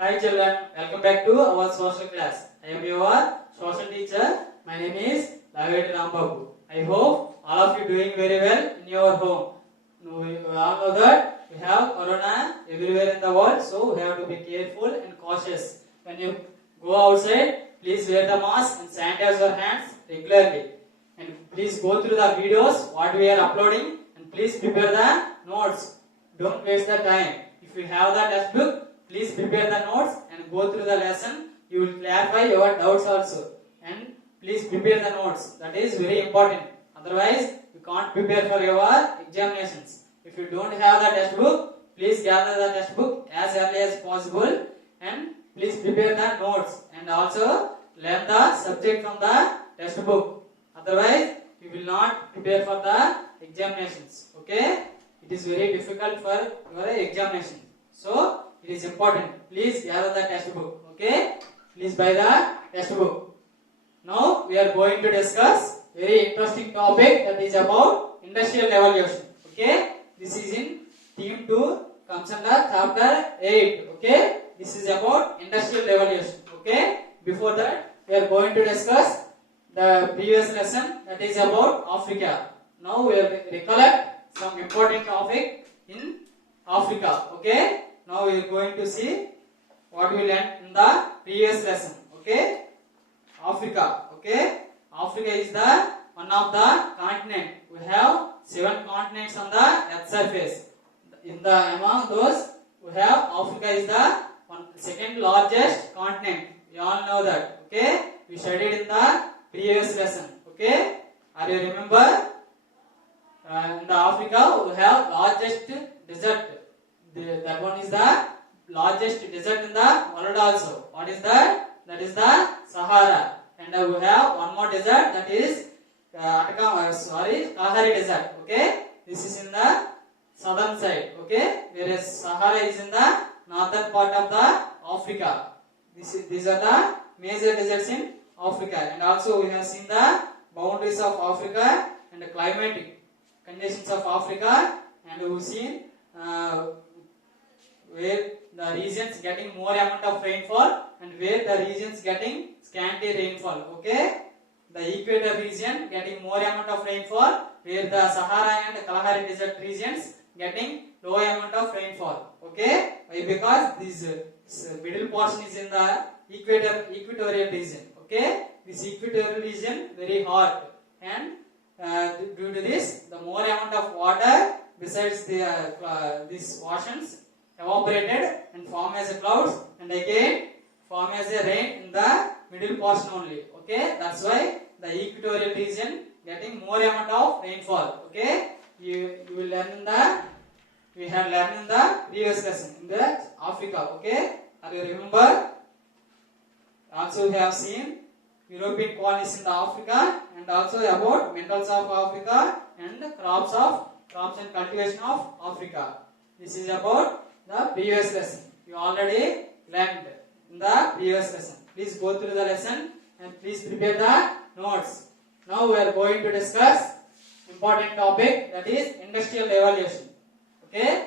Hi children, welcome back to our social class. I am your social teacher. My name is Laveti Rambabu. I hope all of you doing very well in your home. We all know that we have corona everywhere in the world, so we have to be careful and cautious. When you go outside, please wear the mask and sanitize your hands regularly. And please go through the videos what we are uploading and please prepare the notes. Don't waste the time. If you have the textbook, please prepare the notes and go through the lesson. You will clarify your doubts also. And please prepare the notes. That is very important. Otherwise, you can't prepare for your examinations. If you don't have the textbook, please gather the textbook as early as possible and please prepare the notes and also learn the subject from the textbook. Otherwise, you will not prepare for the examinations. Okay? It is very difficult for your examination. So, it is important. Please gather the textbook. Okay? Please buy the textbook. Now, we are going to discuss very interesting topic that is about industrial revolution. Okay? This is in theme 2, comes under chapter 8. Okay? This is about industrial revolution. Okay? Before that, we are going to discuss the previous lesson that is about Africa. Now, we will recollect some important topic in Africa. Okay? Now we are going to see what we learned in the previous lesson. Okay? Africa. Okay? Africa is the one of the continent. We have 7 continents on the earth surface. Among those, we have Africa is the second largest continent. We all know that. Okay? We studied in the previous lesson. Okay? Are you remember? In the Africa, we have largest desert. That one is the largest desert in the world also. What is that? That is the Sahara. And we have one more desert that is Kalahari Desert. Okay? This is in the southern side. Okay? Whereas Sahara is in the northern part of the Africa. These are the major deserts in Africa. And also we have seen the boundaries of Africa and the climatic conditions of Africa. And we have seen where the regions getting more amount of rainfall and where the regions getting scanty rainfall. Okay? The equator region getting more amount of rainfall, where the Sahara and Kalahari Desert regions getting low amount of rainfall. Okay? Why? Because this middle portion is in the equatorial region. Okay? This equatorial region very hot, and due to this, the more amount of water besides these oceans evaporated and form as a clouds and again form as a rain in the middle portion only. Okay, that's why the equatorial region getting more amount of rainfall. Okay, you will learn in the we had learned in the previous lesson in the Africa. Okay, are you remember? Also we have seen European colonies in the Africa and also about minerals of Africa and crops and cultivation of Africa. This is about the previous lesson. You already learned in the previous lesson. Please go through the lesson and please prepare the notes. Now we are going to discuss important topic that is industrial revolution. Okay?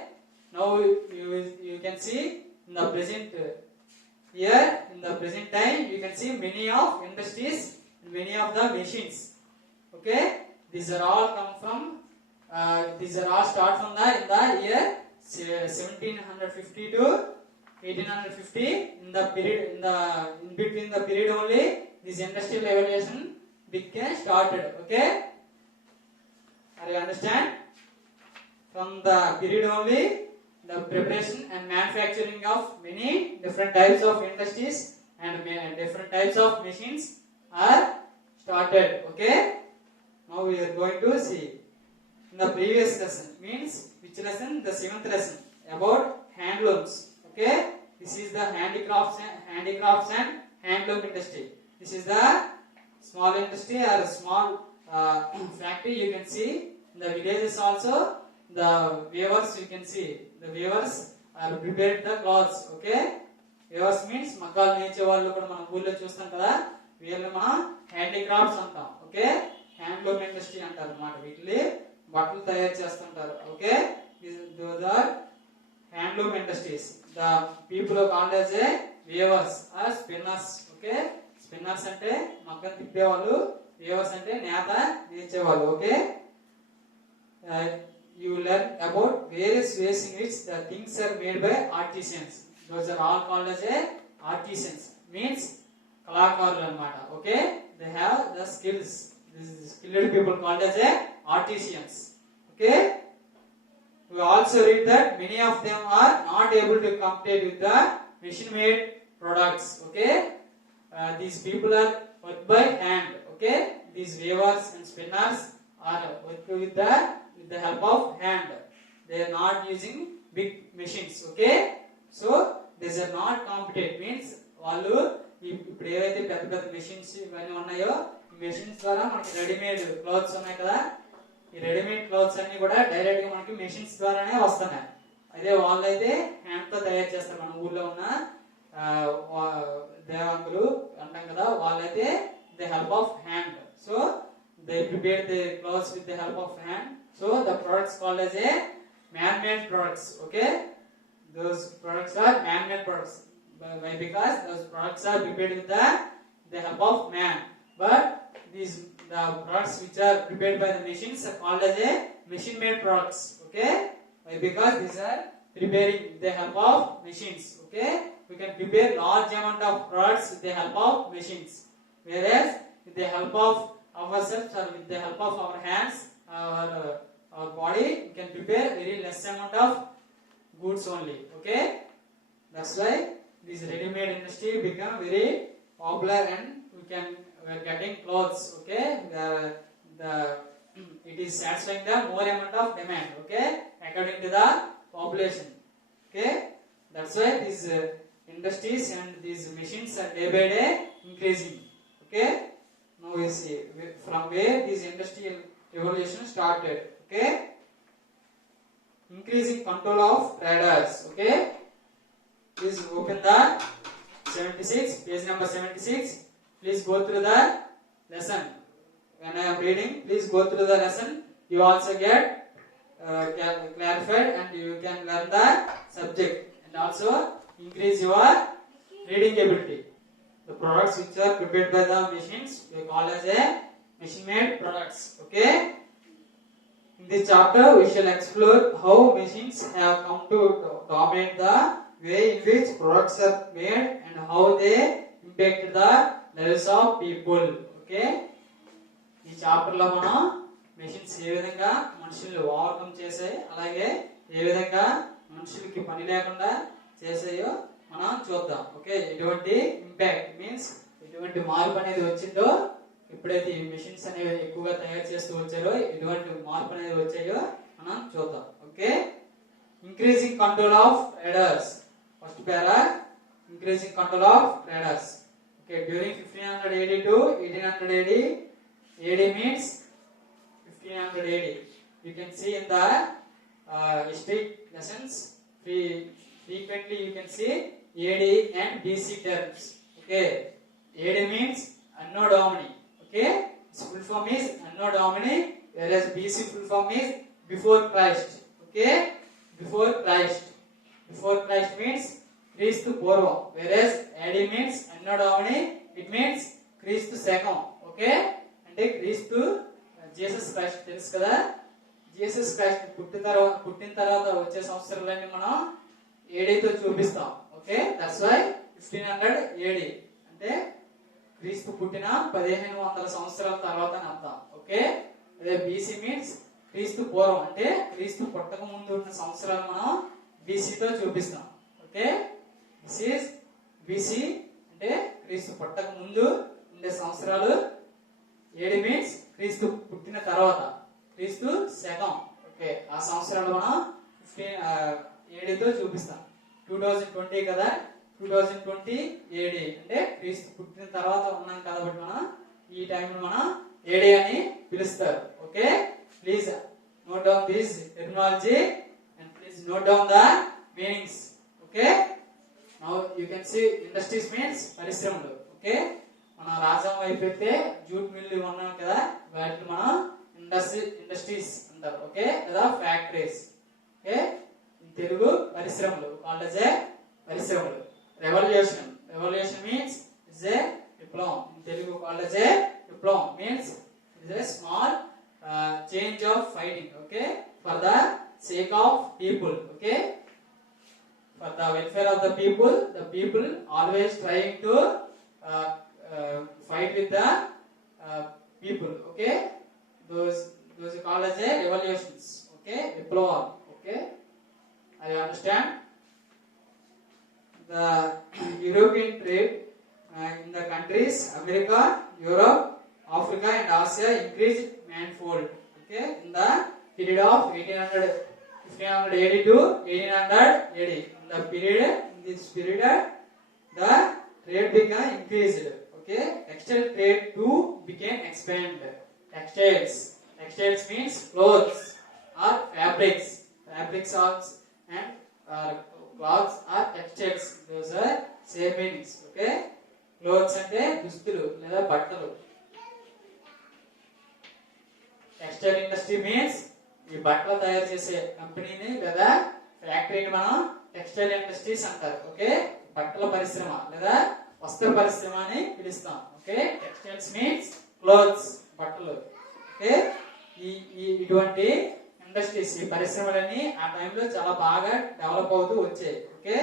Now you can see in the present here in the present time you can see many of industries and many of the machines. Okay? These are all come from these are all start from in the year 1750 to 1850. In between the period only this industrial revolution became started. Okay, are you understand? From the period only the preparation and manufacturing of many different types of industries and different types of machines are started. Okay, now we are going to see in the previous lesson, means which lesson? The 7th lesson about handlooms. Okay, this is the handicrafts and handloom industry. This is the small industry or small factory. You can see in the villages also the weavers. You can see the weavers are prepared the clothes. Okay, weavers means మగ్గాలు నేర్చే వాళ్ళు కూడా మనం ఊళ్ళో చూస్తాం కదా, వీళ్ళని మనం హ్యాండీక్రాఫ్ట్స్ అంటాం. ఓకే, హ్యాండ్లూమ్ ఇండస్ట్రీ అంటారు అన్నమాట. వీటిని బట్టలు తయారు చేస్తుంటారు. Okay, those are handloom industries. the people are called as a weavers or spinners. Okay, spinners ante makkam tippe vallu, weavers ante neata neeche vallu. Okay, you learn about various ways in which the things are made by artisans. Those are all called as a artisans, means kalakarulu anamata. Okay, they have the skills. This is skilled people called as a artisans. Okay, we also read that many of them are not able to compete with the machine made products. Okay, these people are worked by hand. Okay, these weavers and spinners are working with the help of hand. They are not using big machines. Okay, so these are not competent, means వాళ్ళు ఇప్పుడు ఏవైతే పెద్ద పెద్ద మెషిన్స్ ఇవన్నీ ఉన్నాయో ఈ మెషిన్స్ ద్వారా మనకి రెడీమేడ్ క్లోత్స్ ఉన్నాయి కదా, ఈ రెడీమేడ్ క్లోత్స్ అన్ని కూడా డైరెక్ట్ గా మనకి మెషిన్స్ ద్వారానే వస్తున్నాయి. అదే వాళ్ళైతే హ్యాండ్ తో తయారు చేస్తారు. మన ఊర్లో ఉన్న దేవాంగులు అంటాం కదా, వాళ్ళైతే the help of hand. So they prepare the clothes with the help of hand. So the products called as a man-made products. Okay, those products are man-made products. Why? Because those products are prepared with the help of man. But these the products which are prepared by the machines are called as a machine-made products. Okay, why? Because these are preparing with the help of machines. Okay, we can prepare large amount of products with the help of machines, whereas with the help of ourselves or with the help of our hands, our body, we can prepare very less amount of goods only. Okay, that's why this ready-made industry become very popular and we are getting clothes. Okay, it is satisfying the more amount of demand. Okay, according to the population. Okay, that's why these industries and these machines are day by day increasing. Okay, now we see from where this industrial revolution started. Okay, increasing control of traders. Okay, please open the 76, page number 76. Please go through the lesson. When I am reading, please go through the lesson. You also get clarified and you can learn the subject and also increase your reading ability. The products which are prepared by the machines we call as a machine-made products. Okay. In this chapter, we shall explore how machines have come to dominate the way in which products are made and how they impact the lives of people. Okay, ఈ చాప్టర్ లో మనం మెషిన్స్ ఏ విధంగా మనుషుల్ని ఓవర్కమ్ చేసాయి, అలాగే ఏ విధంగా మనుషులకి పని లేకుండా చేసాయో మనం చూద్దాం. ఓకే, ఎటువంటి ఇంపాక్ట్ మీన్స్ ఎటువంటి మార్పు అనేది వచ్చిందో, ఎప్పుడైతే ఈ మెషిన్స్ అనేవి ఎక్కువగా తయారు చేస్తూ వచ్చారో ఎటువంటి మార్పు అనేది వచ్చాయో మనం చూద్దాం. Okay, increasing control of traders. First para increasing control of traders. Okay, during 1500 AD to 1800 AD, AD means 1500 AD. You can see in the history lessons, frequently you can see AD and BC terms. Okay, AD means Anno Domini. Okay, its full form is Anno Domini, whereas BC full form is before Christ. Okay, before Christ. Before Christ means Kristu Purvam, whereas AD means Anno Domini, it means Kristu Second. Okay, అంటే క్రీస్తు Jesus Christ తెలుసు కదా, Jesus Christ పుట్టిన తర్వాత వచ్చే సంవత్సరాలన్నీ మనం ఏడీతో చూపిస్తాం. ఓకే, దట్స్ వై 1500 AD అంటే క్రీస్తు పుట్టిన 1500 సంవత్సరాల తర్వాత అని అర్థం. ఓకే, అదే బీసీ మీన్స్ క్రీస్తు పూర్వం అంటే క్రీస్తు పుట్టక ముందు ఉన్న సంవత్సరాలు మనం బీసీతో చూపిస్తాం. ఓకే, దిస్ ఈస్ బీసీ అంటే క్రీస్తు పుట్టక ముందు ఉండే సంవత్సరాలు. ఏడి మీన్స్ క్రీస్తు పుట్టిన తర్వాత, క్రీస్తు శకం. ఓకే, ఆ సంవత్సరాలు మనం 15 ఏడీతో చూపిస్తాం. 2020 కదా, 2020 ఏడి అంటే క్రీస్తు పుట్టిన తర్వాత ఉన్నాం కాబట్టి మనం ఈ టైం మనం ఏడి అని పిలుస్తారు. Okay, please note down this terminology and please note down the meanings. Okay, now you can see industries means పరిశ్రమలు. ఓకే, మన రాజ్యం వైపు అయితే జూట్ మిల్లు ఉన్నాం కదా, వాటిని మనం ఇండస్ట్రీస్ అంటారు. ఓకే, లేదా ఫ్యాక్టరీస్. ఓకే, తెలుగు పరిశ్రమలు కాల్డ్ as a పరిశ్రమలు. రెవల్యూషన్ మీన్స్ ఇస్ ఏ విప్లవం. ఇన్ తెలుగు కాల్డ్ as a విప్లవం means is a small change of fighting, okay, for the sake of people, okay, for the welfare of the people always trying to fight with the people, okay, those called as a revolutions, okay, విప్లవం, okay. I understand the European trade in the countries America, Europe, Africa and Asia increased manifold, okay, in the period of 1500 AD to 1800 AD. In this period the trade became increased, okay. Textile trade too became expanded. Textiles means clothes or fabrics also, and clothes or textiles, those are same meanings, okay. Clothes అంటే దుస్తులు లేదా బట్టలు. Textile industry means ఈ బట్టలు తయారు చేసే కంపెనీని లేదా ఫ్యాక్టరీని మనం టెక్స్టైల్ ఇండస్ట్రీస్ అంటారు, ఓకే. బట్టల పరిశ్రమ లేదా వస్త్ర పరిశ్రమ అని పిలుస్తాం, ఓకే. టెక్స్టైల్స్ మీన్స్ క్లోత్స్, బట్టలు, ఓకే. ఇటువంటి ఇండస్ట్రీస్, ఈ పరిశ్రమలన్నీ ఆ టైంలో చాలా బాగా డెవలప్ అవుతూ వచ్చాయి, okay.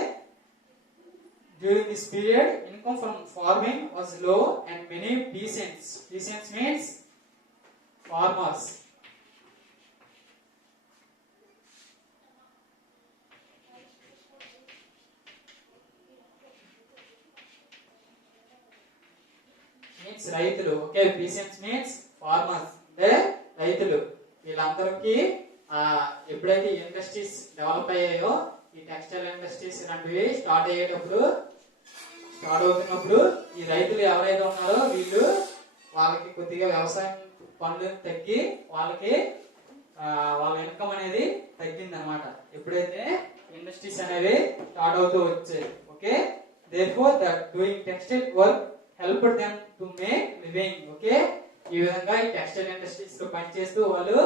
During this period, income from farming was low and many peasants means farmers, means రైతులు, ఓకే. peasants means farmers, అంటే రైతులు. వీళ్ళందరికీ ఎప్పుడైతే ఇండస్ట్రీస్ డెవలప్ అయ్యాయో, ఈ టెక్స్టైల్ ఇండస్ట్రీస్ ఇలాంటివి స్టార్ట్ అవుతున్నప్పుడు ఈ రైతులు ఎవరైతే ఉన్నారో వీళ్ళు వాళ్ళకి కొద్దిగా వ్యవసాయం పనులు తగ్గి వాళ్ళకి వాళ్ళ ఇన్కమ్ అనేది తగ్గింది అనమాట, ఎప్పుడైతే ఇండస్ట్రీస్ అనేవి స్టార్ట్ అవుతూ వచ్చాయి, okay. therefore the doing textile work helped them to make living, okay. ఈ విధంగా ఈ టెక్స్టైల్ ఇండస్ట్రీస్ లో పనిచేస్తూ వాళ్ళు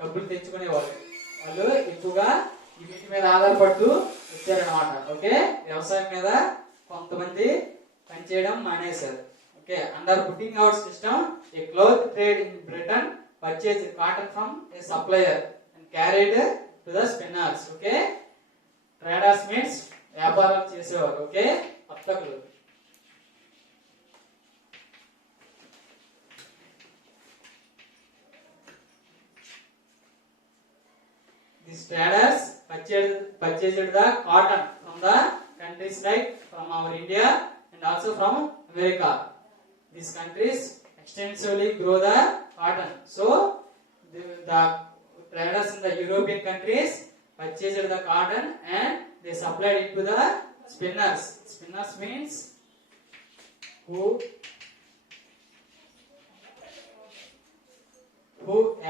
డబ్బులు తెచ్చుకునేవాళ్ళు. వాళ్ళు ఎక్కువగా వీటి మీద ఆధారపడుతూ వచ్చారనమాట, ఓకే. వ్యవసాయం మీద కొంతమంది పనిచేయడం మానేశారు, okay. Under putting out system, A cloth trade in Britain purchased cotton from A supplier and carried to the spinners, okay. Traders means వ్యాపారాలు చేసేవారు, ఓకే, వర్తకులు. These traders purchased the cotton from the countries like from our India and also from America. These countries extensively grow the cotton. So the traders in the European countries purchased the cotton and they supplied it to the spinners. Spinners means who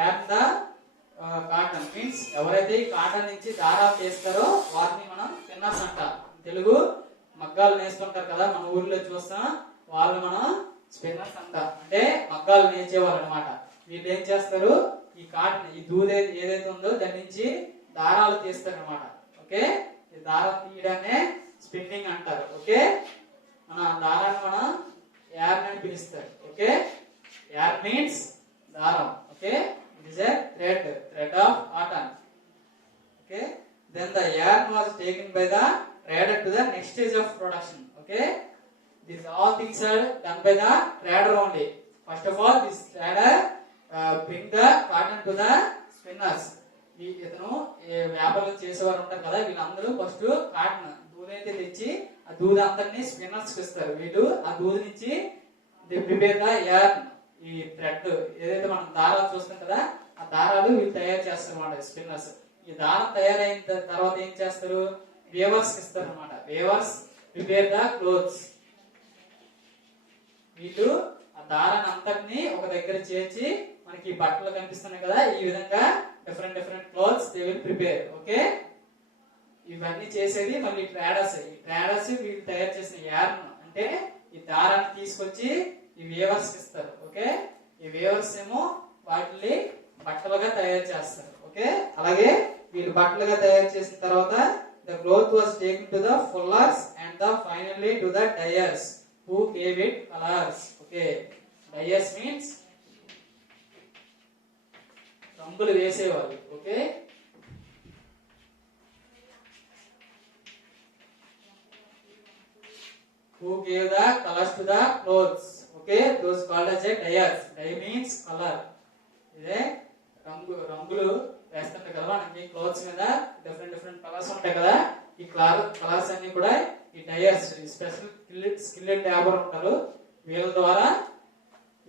earn the cotton means ఎవరైతే ఈ కాటన్ నుంచి దారాలు చేస్తారో వారిని మనం స్పిన్నర్స్ అంటాం. తెలుగు మగ్గాలు నేస్తుంటారు కదా మన ఊర్లో చూస్తాం, వాళ్ళు మనం స్పిన్నర్స్ అంటాం, అంటే మగ్గాలు నేర్చేవారు అనమాట. వీళ్ళు ఏం చేస్తారు, ఈ కాటన్ ఈ దూది ఏదైతే ఉందో దాని నుంచి దారాలు తీస్తారు అనమాట, ఓకే. ఈ దారం తీయడాన్ని స్పిన్నింగ్ అంటారు, ఓకే. మన దారాన్ని మనం యార్న్ అని పిలుస్తారు, ఓకే. యార్న్ మీన్స్ దారం, okay. It is a thread of cotton, okay. Then the yarn was taken by the trader to the next stage of production, okay. These all things are done by the trader only. First of all, this trader bring the cotton to the spinners. ఇతను వ్యాపారం చేసేవారు ఉంటారు కదా, వీళ్ళందరూ first cotton దూది అయితే తెచ్చి ఆ దూది అంతటిని స్పిన్నర్స్ కి ఇస్తారు. వీళ్ళు ఆ దూది నుంచి దే ప్రిపేర్ ద యార్న్, ఈ థ్రెడ్ ఏదైతే మనం దారాలు చూస్తాం కదా ఆ దారాలు వీళ్ళు తయారు చేస్తారు అన్నమాట స్పిన్నర్స్. ఈ దారం తయారైన తర్వాత ఏం చేస్తారు, వేవర్స్ ఇస్తారు అన్నమాట. Weavers prepare the clothes. వీళ్ళు ఆ దారాన్ని అంతటిని ఒక దగ్గర చేర్చి మనకి బట్టలు కనిపిస్తున్నాయి కదా, ఈ విధంగా different clothes they will prepare, okay. ఇవన్నీ చేసేది మళ్ళీ ట్రేడర్స్. ఈ ట్రేడర్స్ వీళ్ళు తయారు చేసిన యార్న్ అంటే ఈ దారాన్ని తీసుకొచ్చి ఈ వేవర్స్ ఇస్తారు, ఓకే. ఈ వేవర్స్ ఏమో వాటిని బట్టలుగా తయారు చేస్తారు, ఓకే. అలాగే వీళ్ళు బట్టలుగా తయారు చేసిన తర్వాత the cloth was taken to the fullers and the finally to the dyers who gave it colors. Okay, dyers means రంగులు వేసేవాళ్ళు. Okay, who gave the colors to the clothes. Okay, those called as a dyers. Dye means color. ఇదే రంగులు వేస్తుంటాయి కదా మనకి క్లోత్స్ మీద, different colours ఉంటాయి కదా. ఈ కలర్స్ అన్ని కూడా ఈ డయర్స్, స్పెషల్ స్కిల్డ్ లేబర్ ఉంటారు, వీళ్ళ ద్వారా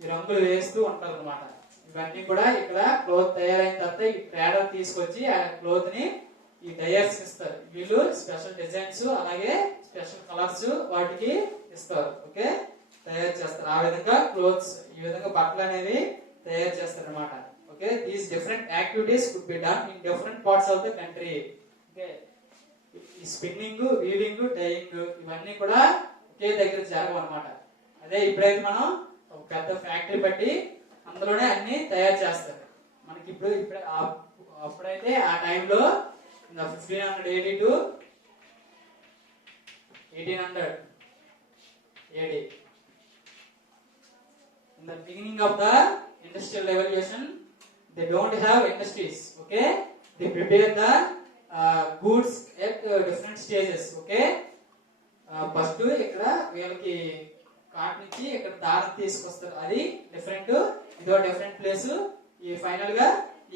ఈ రంగులు వేస్తూ ఉంటారు అన్నమాట. ఇవన్నీ కూడా ఇక్కడ క్లోత్ తయారైన తర్వాత ఈ ట్రేడర్ తీసుకొచ్చి ఆ క్లోత్ ని ఈ డయర్స్ ఇస్తారు. వీళ్ళు స్పెషల్ డిజైన్స్ అలాగే స్పెషల్ కలర్స్ వాటికి ఇస్తారు. ఓకే, తయారు చేస్తారు. ఆ విధంగా క్లోత్స్, ఈ విధంగా బట్టలు అనేవి తయారు చేస్తారు అన్నమాట. Okay, these different activities could be done in different parts of the country. Okay, ఈ స్పిన్నింగ్, వీవింగ్, డైయింగ్ ఇవన్నీ కూడా ఒకే దగ్గర జరగవు అన్నమాట. అదే ఇప్పుడైతే మనం ఒక పెద్ద ఫ్యాక్టరీ బట్టి అందులోనే అన్ని తయారు చేస్తారు. మనకి ఇప్పుడు అప్పుడైతే ఆ టైంలో 1580 to 1800 AD, in the beginning of the industrial revolution, they don't have industries. Okay, they prepare the goods at different stages. Okay, first ఇక్కడ వీళ్ళకి కాట్ నుంచి ఇక్కడ దారం తీసుకొస్తారు, అది డిఫరెంట్, ఇదో డిఫరెంట్ ప్లేస్. ఈ ఫైనల్ గా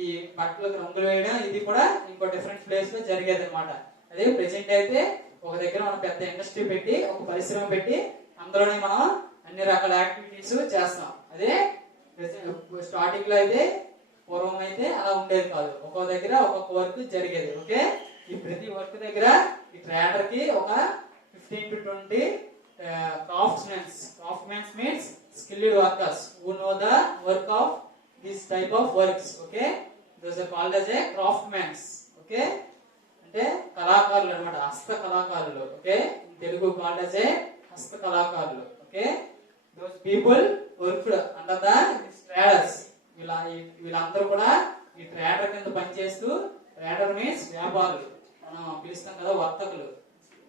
ఈ బట్టలకు రంగులు వేయడం ఇది కూడా ఇంకో డిఫరెంట్ ప్లేస్ లో జరిగేది అనమాట. అదే ప్రెసెంట్ అయితే ఒక దగ్గర మనం పెద్ద ఇండస్ట్రీ పెట్టి, ఒక పరిశ్రమ పెట్టి అందులోనే మనం అన్ని రకాల యాక్టివిటీస్ చేస్తాం. అదే స్టార్టింగ్ లో అయితే, పూర్వం అయితే అలా ఉండేది కాదు, ఒక్కో దగ్గర ఒక్కొక్క వర్క్ జరిగేది. ఓకే, ఈ ప్రతి వర్క్ దగ్గర ఈ ట్రేడర్ కి ఒక 15 to 20 craftsmen means skilled workers who know the work of this type of works. Okay, those are called as a craftsmen. Okay, అంటే కళాకారులు అన్నమాట, హస్త కళాకారులు. ఓకే, తెలుగు called as a హస్త కళాకారులు. Okay, those people worked under the traders. వీళ్ళందరూ కూడా ఈ ట్రేడర్ కింద పనిచేస్తూ, ట్రేడర్ మీన్స్ వ్యాపారులు, మనం పిలుస్తాం కదా వర్తకులు,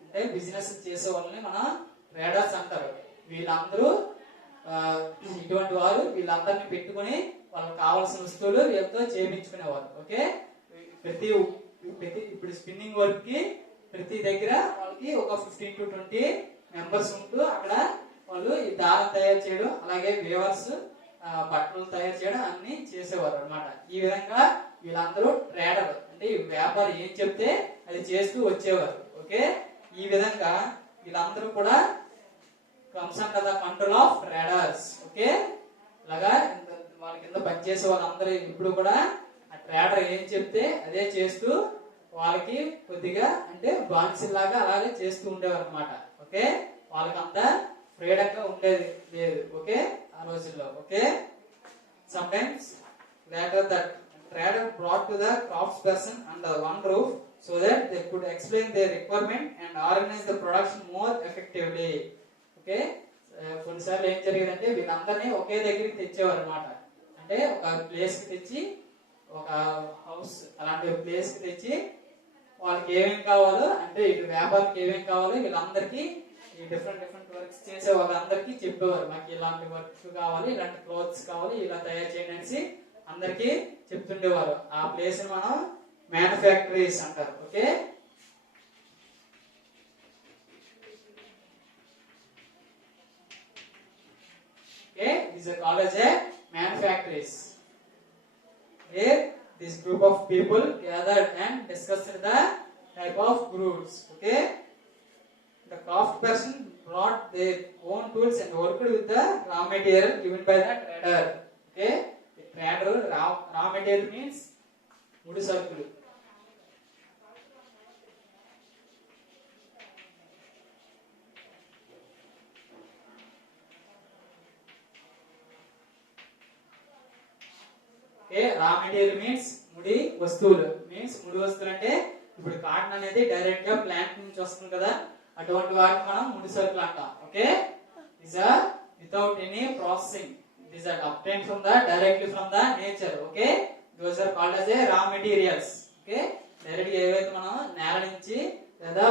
అంటే బిజినెస్ చేసే వాళ్ళని మనం ట్రేడర్స్ అంటారు. వీళ్ళందరూ ఇటువంటి వారు వీళ్ళందరినీ పెట్టుకుని వాళ్ళకి కావాల్సిన వస్తువులు వీళ్ళతో చేయించుకునేవారు. ఓకే, ప్రతి ఇప్పుడు స్పిన్నింగ్ వర్క్ కి ప్రతి దగ్గర వాళ్ళకి ఒక 15 to 20 మెంబర్స్ ఉంటూ అక్కడ వాళ్ళు ఈ దారం తయారు చేయడం, అలాగే వేవర్స్ బట్టలు తయారు చేయడం అన్ని చేసేవారు అన్నమాట. ఈ విధంగా వీళ్ళందరూ ట్రేడర్, అంటే ఈ వ్యాపారి ఏం చెప్తే అది చేస్తూ వచ్చేవారు. ఓకే, ఈ విధంగా వీళ్ళందరూ కూడా comes under the control of traders. Okay, ఇలాగా వాళ్ళ కింద పనిచేసే వాళ్ళందరూ ఇప్పుడు కూడా ఆ ట్రేడర్ ఏం చెప్తే అదే చేస్తూ వాళ్ళకి కొద్దిగా అంటే బానిసలాగా అలాగే చేస్తూ ఉండేవారు అనమాట. ఓకే, వాళ్ళకంత ఫ్రీడమ్ గా ఉండేది లేదు. ఓకే, ఆ రోజుల్లో. Okay, sometimes later that trader brought to the craftsperson under one roof so that they could explain their requirement and organize the production more effectively. Okay, కొన్నిసార్లు ఏం జరిగేదంటే వీళ్ళందరినీ ఒకే దగ్గరికి తెచ్చేవారు అనమాట. అంటే ఒక ప్లేస్ కి తెచ్చి, ఒక హౌస్ అలాంటి ప్లేస్ కి తెచ్చి వాళ్ళకి ఏమేమి కావాలో, అంటే ఇటు వ్యాపారికి ఏమేమి కావాలో వీళ్ళందరికీ ఈ డిఫరెంట్ వర్క్స్ చేసే వాళ్ళందరికీ చెప్పేవారు. మాకు ఇలాంటి వర్క్ కావాలి, ఇలాంటి క్లోత్స్ కావాలి, ఇలా తయారు చేయండి అనేసి అందరికీ చెప్తుండేవారు. ఆ ప్లేస్ ని మనం మ్యానుఫ్యాక్టరీస్ అంటారు. Okay, these are called as a manufactories, where this group of people gathered and discussed the type of goods. Okay, the craft person brought their own tools and worked with the raw material given by the trader. Okay, the trader raw material means mudu sarkulu. Raw material means ముడి వస్తువులు. ముడి వస్తువులు అంటే ఇప్పుడు కాటన్ అనేది డైరెక్ట్ గా ప్లాంట్ నుంచి వస్తుంది కదా, అటువంటి వాటిని మనం ముడి సరుకులు అంటాం. Okay, these are without any processing, these are obtained from the directly from the nature. Okay, those are called as a raw materials. Okay, direct గా ఏవైతే మనం నేల నుంచి లేదా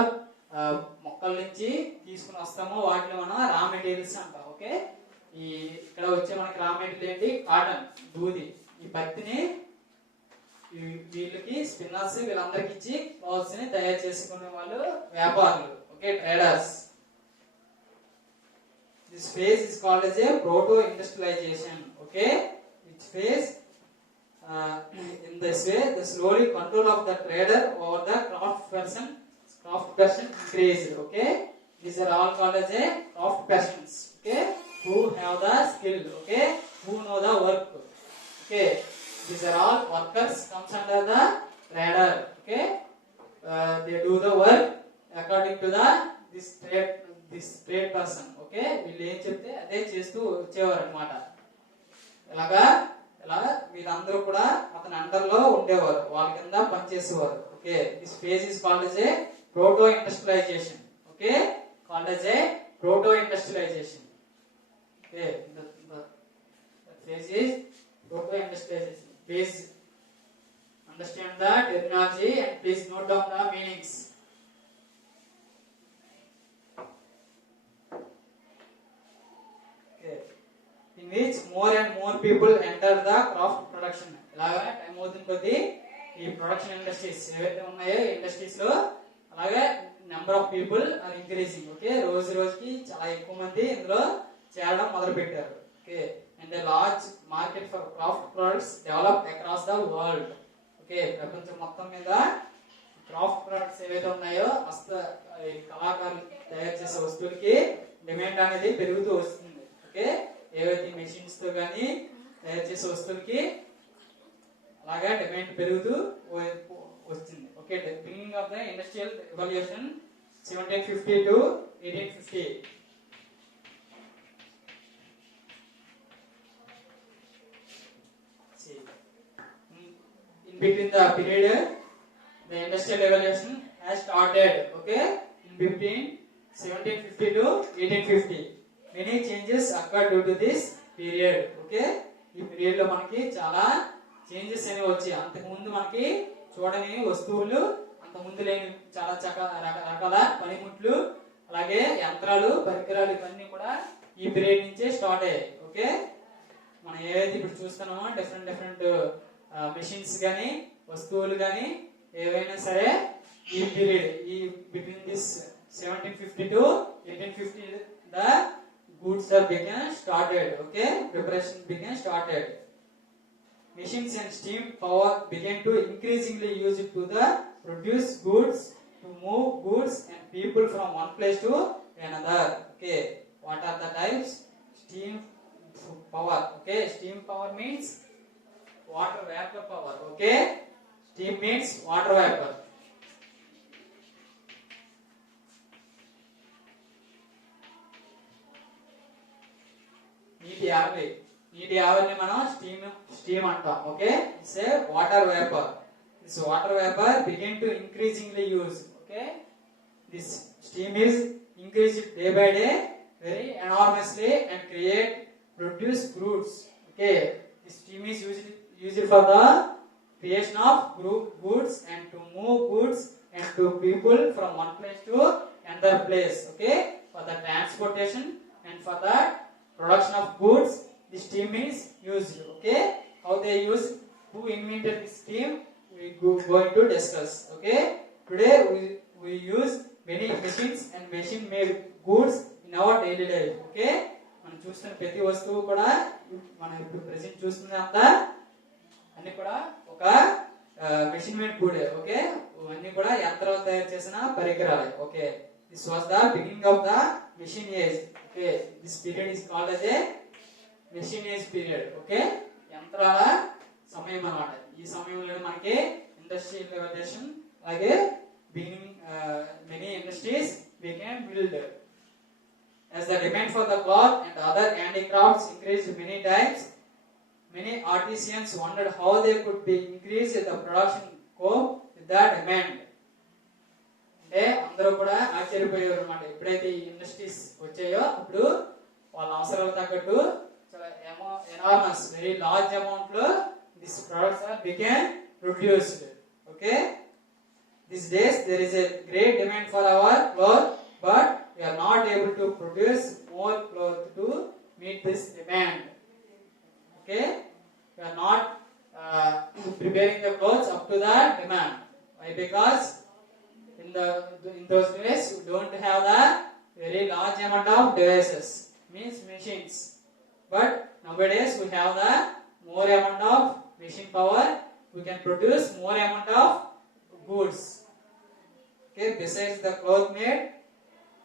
మొక్కల నుంచి తీసుకుని వస్తామో వాటిని మనం రా మెటీరియల్స్ అంటాం. ఓకే, ఈ ఇక్కడ వచ్చే మనకి రా మెటీరియల్ ఏంటి, కాటన్, దూది. ఈ పత్తిని వీళ్ళకి స్పిన్నర్స్ వీళ్ళందరికి ఇచ్చి క్లాత్స్ ని తయారు చేసుకునే వాళ్ళు వ్యాపారులు. Okay, traders. This phase is called as a proto-industrialization. Okay, which phase in this way the slowly control of the trader over the craft person increased. Okay, these are all called as a craft persons. Okay, who have the skill. Okay, who know the work. Okay, these are all workers comes under the trader. Okay, they do the work according to the this trade person. Okay, వీళ్ళు ఏం చెప్తే అదే చేస్తూ వచ్చేవారు అనమాట. ఇలా వీళ్ళందరూ కూడా అతని అండర్ లో ఉండేవారు, వాళ్ళ కింద పనిచేసేవారు. Okay, this phase is called as a proto industrialization. Okay, called as a proto industrialization. Okay, the phase is proto industrialization. Please understand the terminology and please note down the meanings. In which more and more people enter the craft production. ఇలాగా టైం అవుతుంది కొద్దీ ఈ production industries ఏవైతే ఉన్నాయో industries లో అలాగే number of people are increasing. Okay, రోజు రోజుకి చాలా ఎక్కువ మంది ఇందులో చేరడం మొదలు పెట్టారు. Okay, and large market for craft products develop across the world. Okay, ప్రపంచం మొత్తం మీద క్రాఫ్ట్ ప్రొడక్ట్స్ ఏవైతే ఉన్నాయో కళాకారులు తయారు చేసే వస్తువులకి డిమాండ్ అనేది పెరుగుతూ వస్తుంది. ఓకే, ఏవైతే మెషిన్స్ తో గానీ తయారు చేసే వస్తువులకి అలాగే డిమాండ్ పెరుగుతూ వస్తుంది. Okay, beginning of the industrial revolution 1750 to 1850. In between the period the industrial revolution has started. Okay, in between 1750 to 1850 many changes occurred due to this period. Okay, ఈ పీరియడ్ లో మనకి చాలా చేంజెస్ అనేవి వచ్చాయి. అంతకు ముందు మనకి చూడని వస్తువులు, అంత ముందు లేని చాలా రకాల పనిముట్లు, అలాగే యంత్రాలు, పరికరాలు ఇవన్నీ కూడా ఈ పీరియడ్ నుంచే స్టార్ట్ అయ్యాయి. ఓకే, మనం ఏదైతే ఇప్పుడు చూస్తున్నామో డిఫరెంట్ మెషిన్స్ గానీ వస్తువులు గానీ ఏవైనా సరే ఈ పీరియడ్, ఈ బిట్వీన్ దిస్ 1750 to 1850 the goods are began started. Okay, preparation began started. Machines and steam power began to increasingly use it to the produce goods, to move goods and people from one place to another. Okay, what are the types? Steam power. Okay, steam power means water vapor power. Okay, steam means water vapor. నీటి ఆవిరిని మనం స్టీమ్ అంటాం. Okay, it's a water vapour. This water vapour begin to increasingly use. Okay, this steam is increased day by day very enormously and produce fruits. Okay, this steam is used for the creation of goods and to move goods and to people from one place to another place. Okay, for the transportation and for the production of goods this steam is used. Okay, how they use, who invented this steam, we going to discuss. Okay, today we use many machines and machine made goods in our daily life. Okay, మనం చూస్తున్న ప్రతి వస్తువు కూడా మనం ఇప్పుడు ప్రెజెంట్ చూస్తున్నంతా అన్ని కూడా ఒక మెషిన్ మేడ్ గుడ్. ఓకే, అన్ని కూడా యంత్రాలు తయారు చేసిన పరికరాలు. Okay, this was the beginning of the machine age. Okay, this period is called as a machine age period. Okay, యంత్రాల సమయం అన్నమాట. ఈ సమయంలో మనకి ఇండస్ట్రియల్ రెవల్యూషన్ అలాగే beginning many industries began built. As the demand for the cloth and other handicrafts increased many times, many artisans wondered how they could be increase the production cope with the demand. అంటే అందరూ కూడా ఆశ్చర్యపోయారు అన్నమాట. ఎప్పుడైతే ఈ ఇండస్ట్రీస్ వచ్చాయో అప్పుడు వాళ్ళ అవసరాలకు తగ్గట్టు చాలా ఎనార్మస్ వెరీ లార్జ్ అమౌంట్ లో this products are begun produced. Okay, these days there is a great demand for our cloth, but we are not able to produce more cloth to meet this demand. Okay, we are not preparing the clothes up to the demand. Why? Because in those days we don't have the very large amount of devices, means machines, but nowadays we have the more amount of machine power. We can produce more amount of goods. Okay, besides the cloth made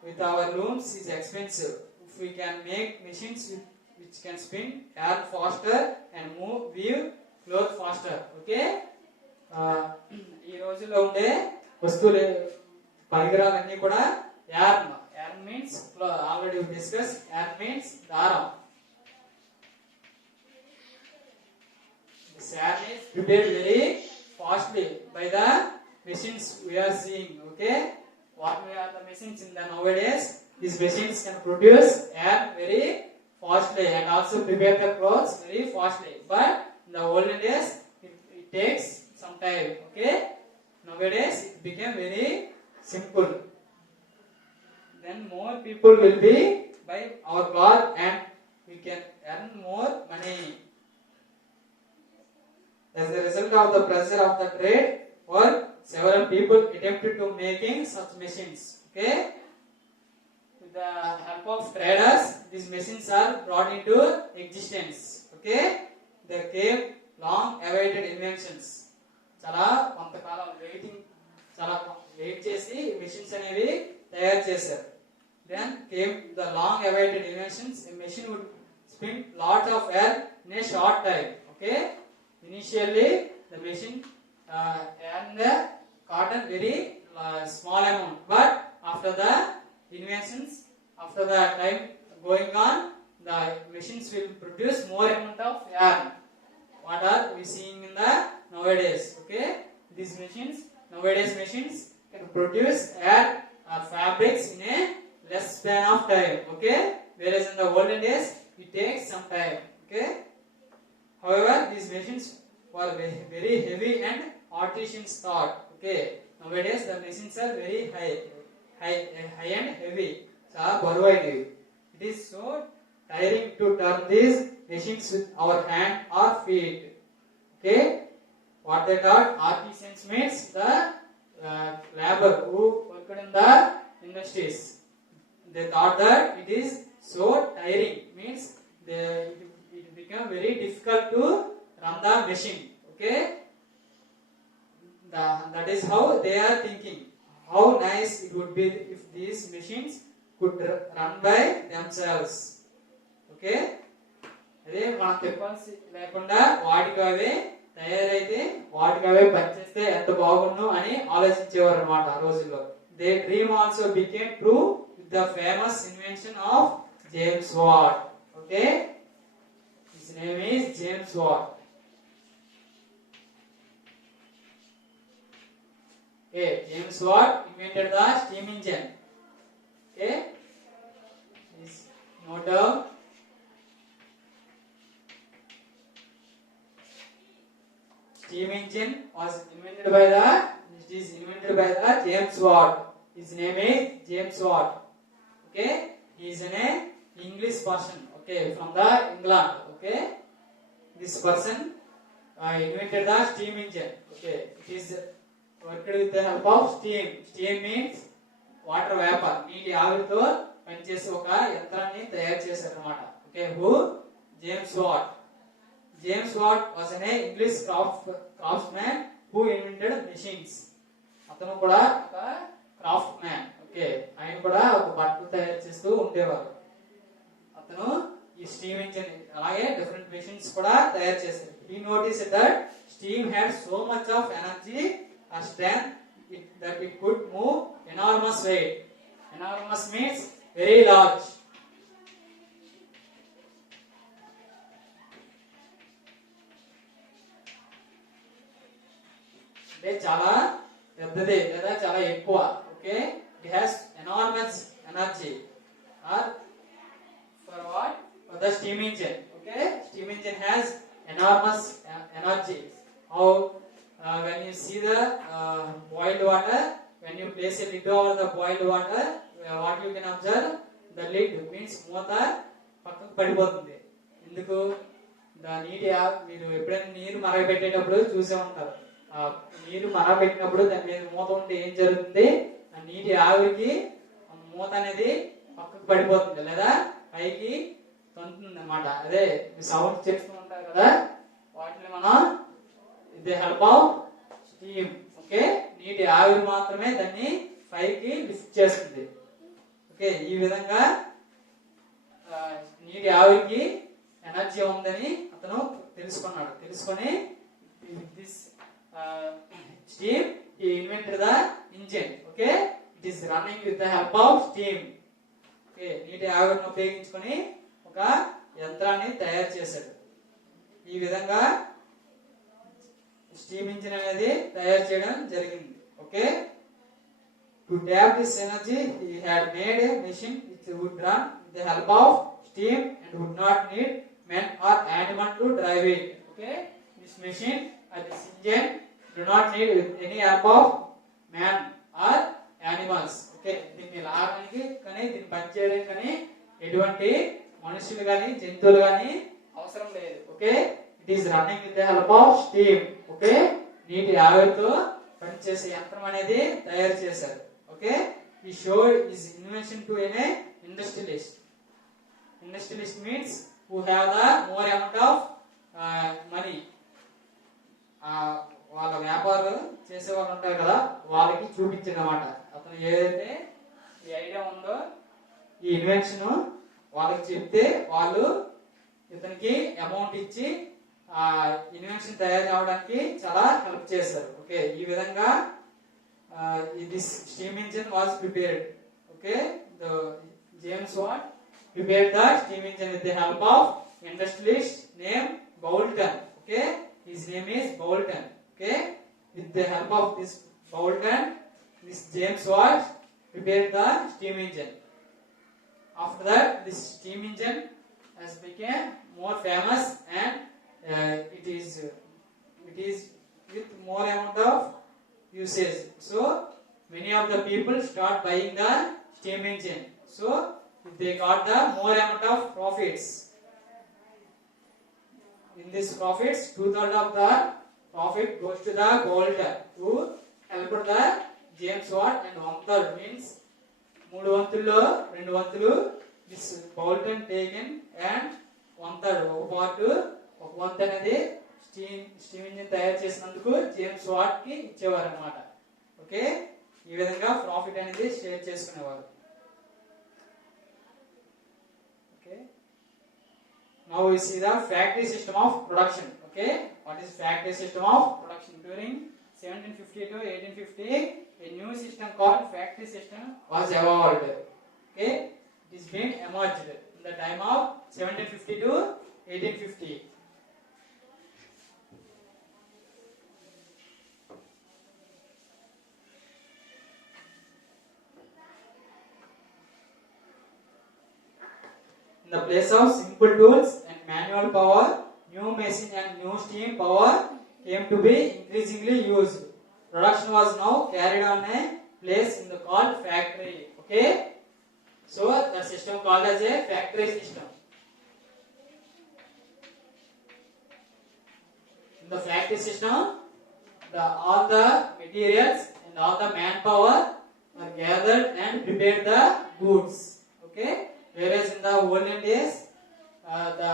with our looms is expensive. If we can make machines which can spin yarn faster and weave cloth faster. Okay, ఈ రోజుల్లో ఉండే వస్తువులు పరికరాలన్నీ కూడా yarn. Yarn means already we discussed. Yarn means దారం. This yarn is prepared very fastly by the machines we are seeing. Okay, what we are the machines in the nowadays? These machines can produce yarn very fastly and also prepare the clothes very fastly. But in the olden days, it takes some time. Okay, nowadays it became very simple. Then more people will be buy our cloth and we can earn more money. As a result of the pressure of the trade work, several people attempted to making such machines. Okay, with the help of traders, these machines are brought into existence. Okay, they came long awaited inventions. చాలా కొంతకాలం వెయిట్ చేసి machines అనేవి తయారు చేశారు. Then came the long awaited inventions. A machine would spin lots of yarn in a short time. Okay, initially the machine earned the cotton very small amount, but after the inventions, after the time going on, the machines will produce more amount of yarn. What are we seeing in the nowadays? Okay, these machines, nowadays machines can produce yarn or fabrics in a less span of time. Okay, whereas in the olden days it takes some time. Okay, however these machines were very heavy and artisans thought. Okay, nowadays the machines are very high and heavy. చాలా బరువైనవి. It is so tiring to turn these machines with our hand or feet. Okay, what they thought, artisans means the labor who worked in the industries. They thought that it is so tiring, means it become very difficult to run the machine. Okay, that is how they are thinking. How nice it would be if these machines could run by themselves. Okay, అదే మనం తిప్పాల్సి లేకుండా వాటికి అవే తయారైతే వాటికి అవే పనిచేస్తే ఎంత బాగుండు అని ఆలోచించేవారు అన్నమాట ఆ రోజుల్లో. Their dream also became true with the famous invention of James Watt. Okay, his name is James Watt. Okay, James Watt invented the steam engine. Okay, please note down. Steam engine was invented by the James Watt. His name is James Watt. Okay, he is an English person. Okay, from the England. Okay, this person invented the steam engine. Okay, it is worked with the help of steam. Steam means water vapor. నీటి ఆవిరితో పనిచేసే ఒక యంత్రాన్ని తయారు చేశారు అన్నమాట. Okay, who? James Watt. James Watt was an English craftsman who invented machines. అతను కూడా ఒక క్రాఫ్ట్ మ్యాన్. ఓకే, ఆయన కూడా ఒక బట్టలు తయారు చేస్తూ ఉండేవారు. అతను ఈ స్టీమ్ ఇంజిన్ అలాగే డిఫరెంట్ మెషిన్స్ కూడా తయారు చేశారు. He noticed that steam had so much of energy or strength that it could move enormous weight. Enormous means very large. అంటే చాలా పెద్దది లేదా చాలా ఎక్కువ. Okay, it has enormous energy or for what? For the steam engine. Okay, steam engine has enormous energy. How when you see the boiled water, when you place a lid over the boiled water, what you can observe, the lid means మూత పక్కకు పడిపోతుంది. ఎందుకు? నీటి మీరు ఎప్పుడైనా నీరు మరగబెట్టేటప్పుడు చూసే ఉంటారు. నీరు మరగబెట్టినప్పుడు దాని మీద మూత ఉంటే ఏం జరుగుతుంది? ఆ నీటి ఆవిరికి మూత అనేది పక్కకు పడిపోతుంది లేదా పైకి తొంతుంది అన్నమాట. అదే సౌండ్ చేస్తూ ఉంటారు కదా, వాటిని మనం they help of steam. Okay, నీటి ఆవిరి మాత్రమే దాన్ని పైకి లిఫ్ట్ చేస్తుంది. ఓకే, ఈ విధంగా నీటి ఆవిరికి ఎనర్జీ ఉందని అతను తెలుసుకొని this steam he invented the engine. Okay, it is running with the help of steam. Okay, నీటి ఆవిరిని ఉపయోగించుకొని ఒక యంత్రాన్ని తయారు చేశాడు. ఈ విధంగా స్టీమ్ ఇంజిన్ అనేది తయారు చేయడం జరిగింది. Okay, to tap this energy he had made a machine which would run with the help of steam and would not need men or animal to drive it. Okay, this machine or this engine do not need any help of man or animals. Okay, దీన్ని లాగడానికి కానీ దీన్ని పనిచేయడానికి కానీ ఎటువంటి మనుషులు కానీ జంతువులు కానీ అవసరం లేదు. Okay, it is running with the help of steam. Okay, నీటి ఆవిరితో పనిచేసే యంత్రం అనేది తయారు చేశారు. Okay, he showed his invention to an industrialist. Industrialist means who have the more amount of money. వాళ్ళ వ్యాపారం చేసే వాళ్ళు ఉంటారు కదా, వాళ్ళకి చూపించనమాట. అతను ఏదైతే ఈ ఐడియా ఉందో ఈ ఇన్వెన్షన్ వాళ్ళకి చెప్తే వాళ్ళు ఇతనికి అమౌంట్ ఇచ్చి ఆ ఇన్వెన్షన్ తయారు అవడానికి చాలా హెల్ప్ చేశారు. ఓకే, ఈ విధంగా this steam engine was prepared. Okay, the James Watt prepared the steam engine with the help of industrialist named Boulton. Okay, his name is Boulton. Okay, with the help of this Boulton, this James Watt prepared the steam engine. After that, this steam engine has become more famous and it is with more amount of usage. So many of the people start buying the steam engine. So they got the more amount of profits. In this profits, 2/3 of the profit goes to the Boulton who helped the James Watt, and 1/3 means 3 వంతుల్లో 2 వంతులు this Boulton taken and 1/3 ఒక వంతు అనేది steam engine తయారు చేసినందుకు James what కి ఇచ్చేవారు అన్నమాట. ఓకే, ఈ విధంగా ప్రాఫిట్ అనేది షేర్ చేసుకునేవారు. Okay, now we see the factory system of production. Okay, what is factory system of production? During 1750 to 1850 a new system called factory system was evolved. Okay, it is being emerged in the time of 1750 to 1850. In the place of simple tools and manual power, new machine and new steam power came to be increasingly used. Production was now carried on a place in the called factory. Okay, so the system called as a factory system. In the factory system, all the materials and all the manpower are gathered and prepared the goods. Okay, whereas in the olden days, the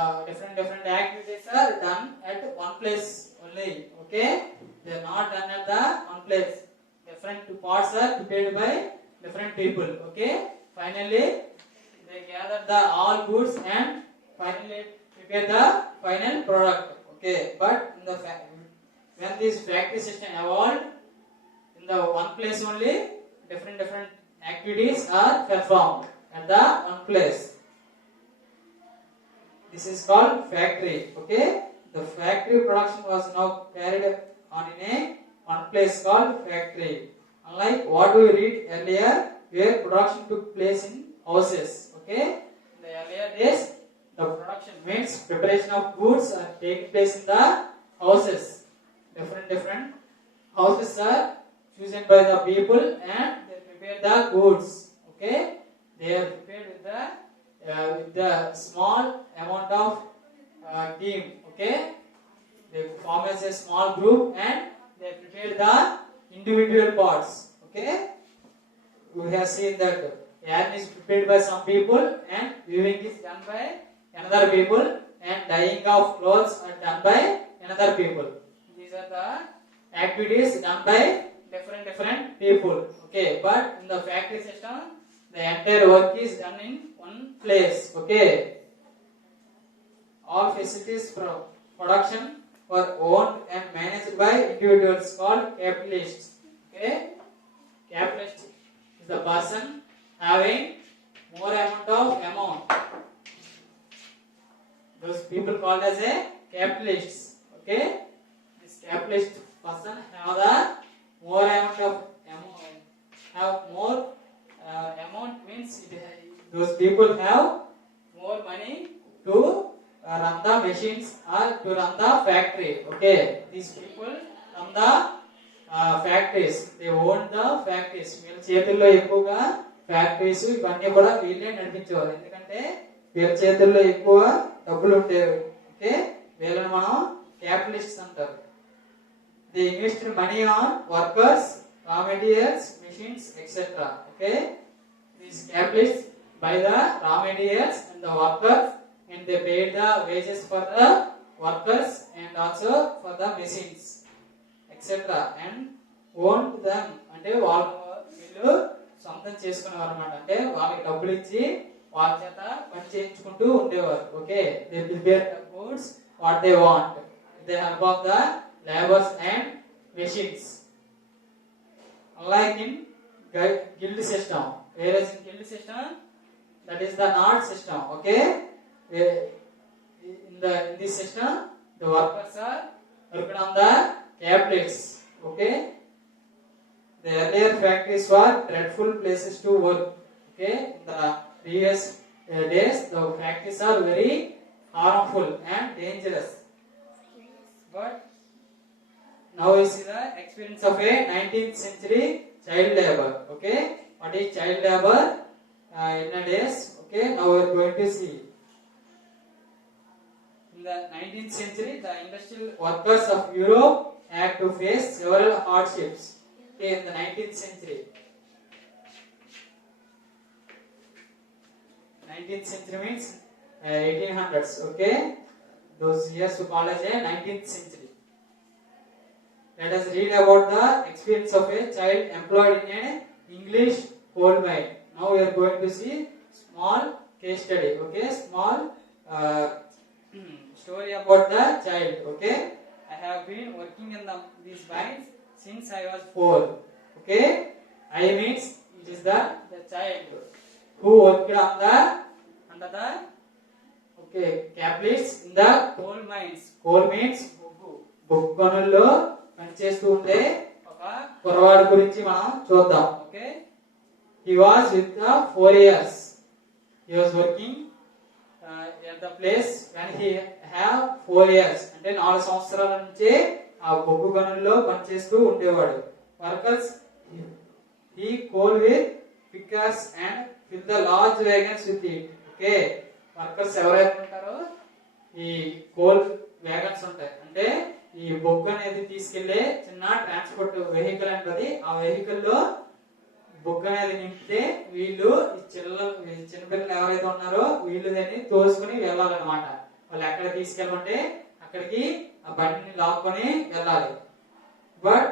different activities are done at one place only. Okay, they are not done at the one place. Different parts are prepared by different people. Okay, finally they gather the all goods and finally prepare the final product. Okay, but in the when this factory system evolved, in the one place only different activities are performed at the one place. This is called factory. Okay, the factory production was now carried on in a one place called factory. Unlike what we read earlier, where production took place in houses. Okay, in the earlier days, the production means preparation of goods are taking place in the houses. Different houses are chosen by the people and they prepare the goods. Okay, they are prepared with the small amount of team. Okay, they form as a small group and they prepare the individual parts. Okay, we have seen that yarn is prepared by some people and weaving is done by another people and dyeing of clothes are done by another people. These are the activities done by different people. Okay, but in the factory system the entire work is done in one place. Okay, all facilities from production were owned and managed by individuals called capitalists. Okay, capitalist is the person having more amount. Those people called as a capitalists. Okay, this capitalist person have the more amount of amount. Have more amount means those people have more money to run the machines or to run the factory. Okay, these people run the factories. They own the factories. వీళ్ళ చేతుల్లో ఎక్కువగా ఫ్యాక్టరీస్ ఇవన్నీ కూడా వీళ్ళే నడిపించేవారు. ఎందుకంటే వీళ్ళ చేతుల్లో ఎక్కువ డబ్బులు ఉండేవి. ఓకే, వీళ్ళని మనం క్యాపిటలిస్ట్స్ అంటారు. They invested money on workers, raw materials, machines, etc. Okay, these capitalists buy the raw materials and the workers and they paid the wages for the workers and also for the machines, etc. and owned them. అంటే వీళ్ళు సొంతం చేసుకునేవారు అన్నమాట. అంటే వాళ్ళకి డబ్బులు ఇచ్చి వాళ్ళ చేత పని చేయించుకుంటూ ఉండేవారు. Okay, they prepare the goods what they want. They help of the labors and machines. Unlike in guild system, whereas in guild system that is the not system. Okay, in this system the workers are working on the capitalists. Okay, the earlier factories were dreadful places to work. Okay, in the previous days the factories are very harmful and dangerous. But now we see the experience of a 19th century child labor. Okay, what is child labor in nowadays? Okay, now we are going to see. In the 19th century, the industrial workers of Europe had to face several hardships. Okay, in the 19th century. 19th century means 1800s. Okay, those years we call as a 19th century. Let us read about the experience of a child employed in an English coal mine. Now we are going to see small case study. Okay, small story about the child. Okay, I have been working in these mines since I was 4. Okay, I means it is the child who worked on the under the okay capitalists in the coal mines. Coal means బొగ్గు గనుల్లో పనిచేస్తూ ఉండే ఒక కుర్రవాడి గురించి మనం చూద్దాం. Okay, he was with the 4 years. He was working at the place when he have 4 years. అంటే 4 సంవత్సరాల నుంచి ఆ బొగ్గు గనుల్లో పనిచేస్తూ ఉండేవాడు. Workers he coal with pickers and fill the large wagons with it. Okay, workers ఎవరైతే ఉంటారో ఈ కోల్ వ్యాగన్స్ ఉంటాయి. అంటే ఈ బొగ్గు అనేది తీసుకెళ్లే చిన్న ట్రాన్స్పోర్ట్ వెహికల్ అనేది ఆ వెహికల్ లో బొగ్గు అనేది నింపితే వీళ్ళు ఈ చిన్నపిల్లలు ఎవరైతే ఉన్నారో వీళ్ళు దాన్ని తోసుకుని వెళ్ళాలన్నమాట. వాళ్ళు ఎక్కడ తీసుకెళ్ళమంటే అక్కడికి ఆ బండిని లాక్కొని వెళ్ళాలి. But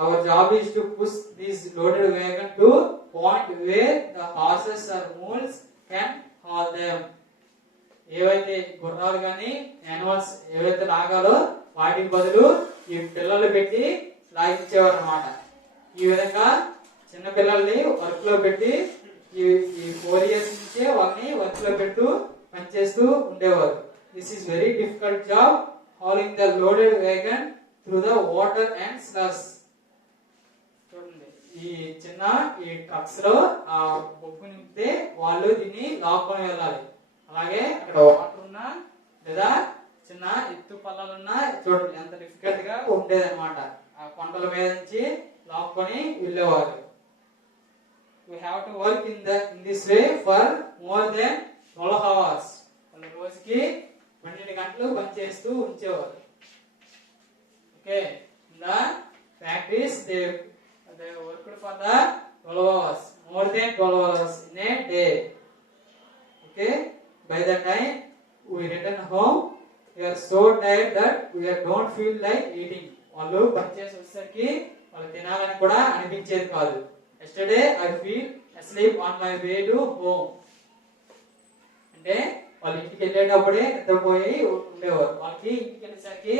our job is to push this loaded wagon to point where the horses or mules can haul them. ఏవైతే గుర్రాలు గాని యానిమల్స్ ఏవైతే లాగాలో వాటికి బదులు ఈ పిల్లలు పెట్టి లాగించేవారు అన్నమాట. ఈ విధంగా చిన్న పిల్లల్ని వర్క్ లో పెట్టి ఈ 4 years నుంచే వాళ్ళని వర్క్ లో పెట్టు పనిచేస్తూ ఉండేవారు. This is very difficult job hauling the loaded wagon through the water and slush. చూడండి, ఈ చిన్న ఈ ట్రక్స్ లో ఆ బొగ్గు నింపితే వాళ్ళు దీన్ని లాక్కొని వెళ్ళాలి. అలాగే అక్కడ వాటర్ ఉన్నా లేదా చిన్న ఎత్తు పల్లాలున్నా చూడండి ఎంత డిఫికల్ట్ గా ఉండేది అనమాట. ఆ కొండ కొండల మీద నుంచి లాక్కొని వెళ్ళేవారు. We have to work in this way for more than 12 hours. వాళ్ళు రోజుకి 12 గంటలు పనిచేస్తూ ఉంచేవారు. Okay, the factories they worked for the 12 hours, more than 12 hours in a day. Okay, by the time we return home we are so tired that we don't feel like eating. వాళ్ళు పనిచేసి వచ్చేసరికి వాళ్ళు తినాలని కూడా అనిపించేది కాదు. Yesterday I feel asleep on my way to home. అంటే వాళ్ళ ఇంటికి వెళ్ళేటప్పుడే నిద్రపోయి ఉండేవారు. వాళ్ళకి ఇంటికి వెళ్ళేసరికి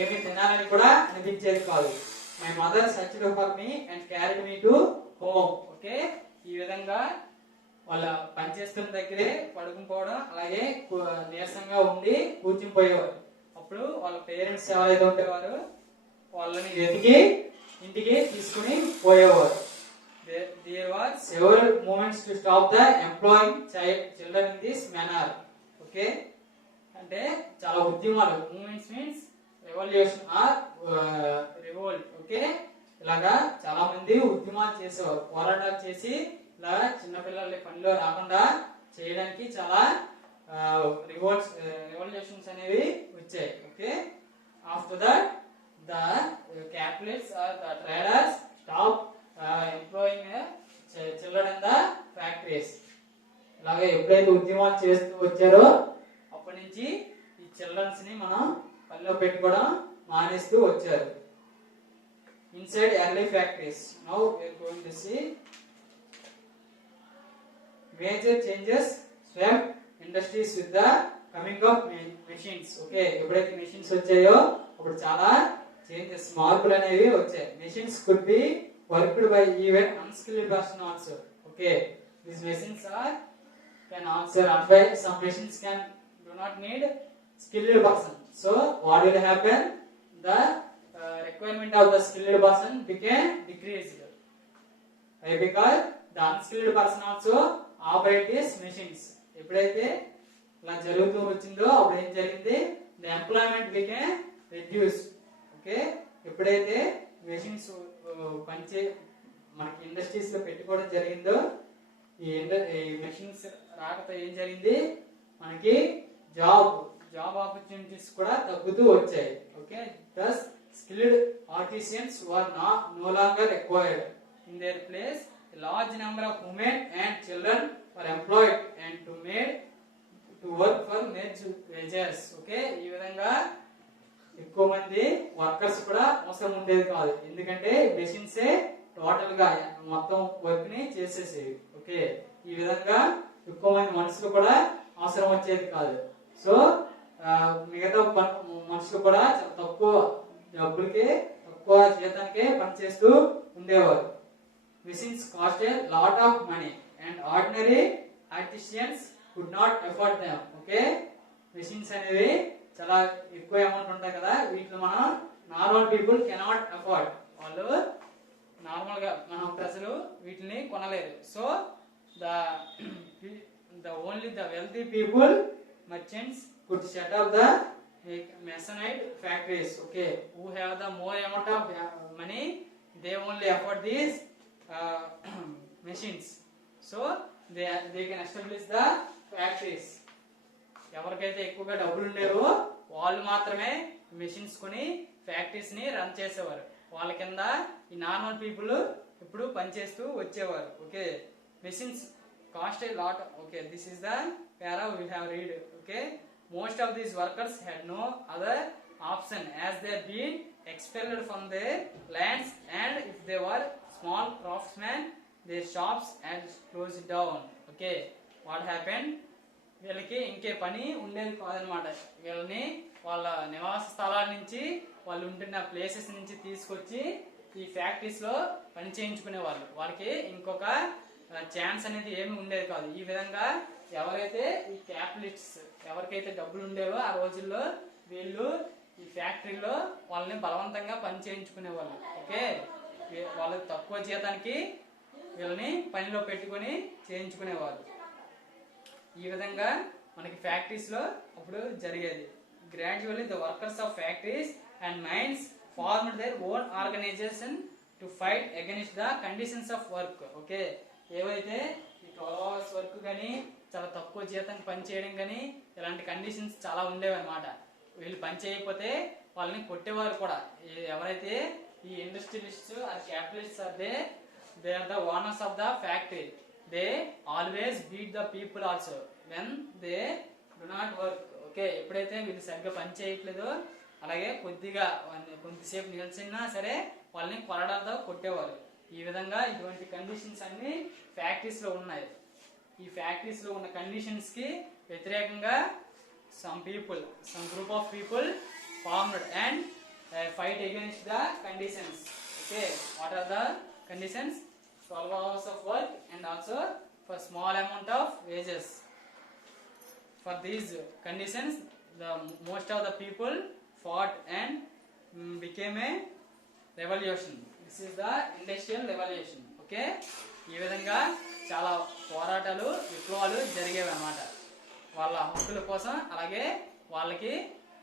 ఏమి తినాలని కూడా అనిపించేది కాదు. My mother searched for me and carried me to home. Okay, ఈ విధంగా వాళ్ళ పనిచేస్తున్న దగ్గరే పడుకుపోవడం, అలాగే నీరసంగా ఉండి కూర్చునిపోయేవారు. అప్పుడు వాళ్ళ పేరెంట్స్ ఎవరైతే ఉండేవారు వాళ్ళని వెతికి ఇంటికి తీసుకుని పోయేవారు. There were several movements to stop the employing children in this manner. Okay, అంటే చాలా ఉద్యమాలు, movements means revolution or revolt. Okay, ఇలాగా చాలా మంది ఉద్యమాలు చేసేవారు, పోరాటాలు చేసి ఇలా చిన్నపిల్లల పనిలో రాకుండా చేయడానికి చాలా రెవల్యూషన్స్ అనేవి వచ్చాయి. Okay, after that the capitalists are the traders stop employing children in the factories. ఇలాగే ఎప్పుడైతే ఉద్యమాలు చేస్తూ వచ్చారో అప్పటి నుంచి ఈ చిల్డ్రన్స్ ని మనం పనిలో పెట్టుకోవడం మానేస్తూ వచ్చారు. Inside early factories now we are going to see major changes swept industries with the coming of machines. Okay, ఎప్పుడైతే మెషిన్స్ వచ్చాయో అప్పుడు చాలా చేంజెస్, మార్పులు అనేవి వచ్చాయి. Machines could be worked by even unskilled person also. Okay, these machines can also run by some machines do not need skilled person. So what will happen, the requirement of the skilled person became decreased. Why? Because the unskilled person also operate these machines. ఎప్పుడైతే ఇలా జరుగుతూ వచ్చిందో అప్పుడు ఏం జరిగింది, the employment became reduced. Okay, ఎప్పుడైతే మెషిన్స్ పనిచే మనకి ఇండస్ట్రీస్ లో పెట్టుకోవడం జరిగిందో ఈ మెషిన్స్ రాకతో ఏం జరిగింది, మనకి జాబ్ ఆపర్చునిటీస్ కూడా తగ్గుతూ వచ్చాయి. Okay, thus skilled artisans were no longer required. In their place a large number of women and children were employed and to work for wages. Okay, ఈ విధంగా ఎక్కువ మంది వర్కర్స్ కూడా అవసరం ఉండేది కాదు, ఎందుకంటే మెషిన్సే టోటల్ గా మొత్తం వర్క్ ని చేసేసేవి. ఓకే, ఈ విధంగా ఎక్కువ మంది మనుషులు కూడా అవసరం వచ్చేది కాదు. సో మిగతా మనుషులు కూడా చాలా తక్కువ డబ్బులకే, తక్కువ జీతానికే పనిచేస్తూ ఉండేవారు. Machines cost a lot of money and ordinary artisans could not afford them. Okay, machines అనేవి చాలా ఎక్కువ అమౌంట్ ఉంటాయి కదా, వీటిని మనం నార్మల్ పీపుల్ కెనాట్ అఫోర్డ్. వాళ్ళు నార్మల్ గా మనం ప్రజలు వీటిని కొనలేరు. So the only the wealthy people merchants could set up the mechanised factories. Okay, who have the more amount of money they only afford these machines. So they can establish the factories. ఎవరికైతే ఎక్కువగా డబ్బులు ఉండేవో వాళ్ళు మాత్రమే మెషిన్స్ కొని ఫ్యాక్టరీస్ ని రన్ చేసేవారు. వాళ్ళ కింద ఈ నార్మల్ పీపుల్ ఇప్పుడు పనిచేస్తూ వచ్చేవారు. Okay, machines cost a lot. Okay, this is the para we have read. Okay, most of these workers had no other option as they had been expelled from their lands, and if they were small craftsmen their shops had closed down. Okay, what happened, వీళ్ళకి ఇంకే పని ఉండేది కాదనమాట. వీళ్ళని వాళ్ళ నివాస స్థలాల నుంచి, వాళ్ళు ఉంటున్న ప్లేసెస్ నుంచి తీసుకొచ్చి ఈ ఫ్యాక్టరీస్ లో పని చేయించుకునే వాళ్ళు. వాళ్ళకి ఇంకొక ఛాన్స్ అనేది ఏమి ఉండేది కాదు. ఈ విధంగా ఎవరైతే ఈ క్యాపిటలిస్ట్స్ ఎవరికైతే డబ్బులు ఉండేవో ఆ రోజుల్లో వీళ్ళు ఈ ఫ్యాక్టరీలో వాళ్ళని బలవంతంగా పని చేయించుకునే వాళ్ళు. ఓకే, వాళ్ళకి తక్కువ జీతానికి వీళ్ళని పనిలో పెట్టుకొని చేయించుకునేవాళ్ళు. ఈ విధంగా మనకి ఫ్యాక్టరీస్ లో అప్పుడు జరిగేది. Gradually the workers of factories and mines formed their own organization to fight against the conditions of work. Okay, ఏవైతే ఈ 12 hours వర్క్ కానీ చాలా తక్కువ జీతం పని చేయడం కానీ ఇలాంటి కండిషన్స్ చాలా ఉండేవి అనమాట. వీళ్ళు పని చేయకపోతే వాళ్ళని కొట్టేవారు కూడా. ఎవరైతే ఈ industrialists are capitalists are they are the owners of the factory. They always beat the people also when they do not work. Okay, ఎప్పుడైతే వీళ్ళు సరిగ్గా పని చేయట్లేదో అలాగే కొంతసేపు నిలిచినా సరే వాళ్ళని కొరడాలతో కొట్టేవారు. ఈ విధంగా ఇటువంటి కండిషన్స్ అన్ని ఫ్యాక్టరీస్ లో ఉన్నాయి. ఈ ఫ్యాక్టరీస్ లో ఉన్న కండిషన్స్ కి వ్యతిరేకంగా some group of people formed and fight against the conditions. Okay, what are the conditions? 12 hours of work and also for small amount of wages. For these conditions, most of the people fought and became a revolution. This is the industrial revolution. Okay, ఈ విధంగా చాలా పోరాటాలు విప్లవాలు జరిగేవి అన్నమాట. వాళ్ళ హక్కుల కోసం. అలాగే వాళ్ళకి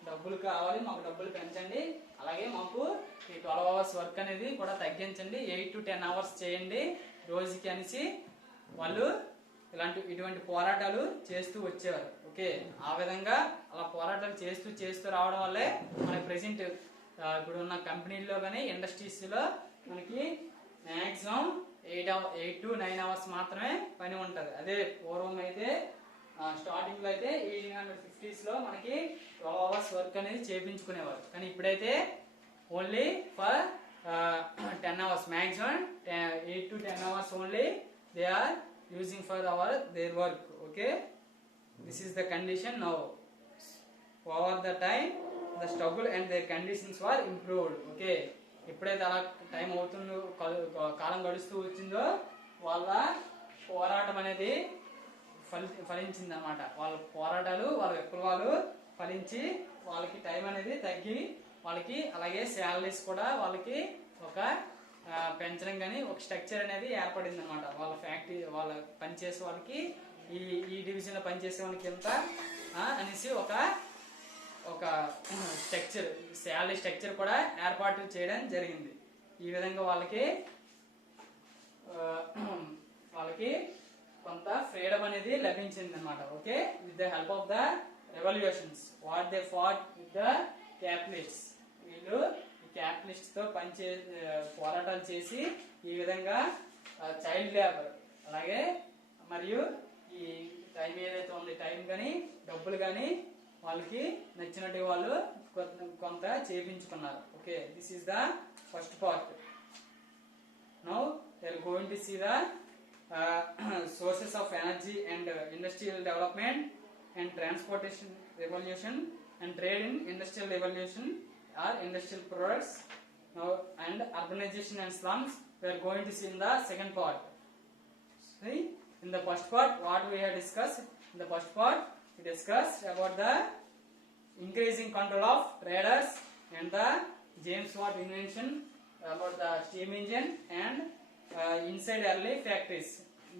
డబ్బులు కావాలి, మాకు డబ్బులు పెంచండి, అలాగే మాకు ఈ 12 hours వర్క్ అనేది కూడా తగ్గించండి, 8 to 10 hours చేయండి రోజుకి అనేసి వాళ్ళు ఇటువంటి పోరాటాలు చేస్తూ వచ్చేవారు. ఓకే, ఆ విధంగా అలా పోరాటాలు చేస్తూ రావడం వల్లే మన ప్రెసెంట్ ఇప్పుడు ఉన్న కంపెనీల్లో కానీ ఇండస్ట్రీస్లో మనకి మ్యాక్సిమం 8 to 9 hours మాత్రమే పని ఉంటుంది. అదే పూర్వం అయితే స్టార్టింగ్ లో అయితే 1850s లో మనకి 12 hours వర్క్ అనేది చేయించుకునేవారు. కానీ ఇప్పుడైతే only for 10 hours, maximum 8 to 10 hours only they are using for their work. Okay, this is the condition now. Over the time the struggle and their conditions were improved. Okay, ఎప్పుడైతే అలా టైం అవుతుందో కాలం గడుస్తూ వచ్చిందో వాళ్ళ పోరాటం అనేది ఫలించింది అనమాట. వాళ్ళ పోరాటాలు వాళ్ళ విప్లవాలు ఫలించి వాళ్ళకి టైం అనేది తగ్గి వాళ్ళకి అలాగే శాలరీస్ కూడా వాళ్ళకి ఒక పెంచడం కానీ ఒక స్ట్రక్చర్ అనేది ఏర్పడింది అనమాట. వాళ్ళ ఫ్యాక్టరీ వాళ్ళ పనిచేసే వాళ్ళకి ఈ డివిజన్ లో పనిచేసే వాళ్ళకి ఎంత అనేసి ఒక స్ట్రక్చర్, శాలరీ స్ట్రక్చర్ కూడా ఏర్పాటు చేయడం జరిగింది. ఈ విధంగా వాళ్ళకి కొంత ఫ్రీడమ్ అనేది లభించింది అనమాట. Okay, with the help of the revolutions what they fought with the capitalists. వీళ్ళు ఈ క్యాపిటలిస్ట్స్ తో పోరాటాలు చేసి ఈ విధంగా చైల్డ్ లేబర్ అలాగే మరియు ఈ టైం ఏదైతే ఉంది టైం కానీ డబ్బులు కానీ వాళ్ళకి నచ్చినట్టు వాళ్ళు కొంత చేయించుకున్నారు. Okay, this is the first part. Now they are going to see the sources of energy and industrial development and transportation revolution and trade in industrial revolution or industrial products. Now and urbanization and slums we are going to see in the second part. See, in the first part what we have discussed, in the first part we discussed about the increasing control of traders and the James Watt invention about the steam engine and inside early factories.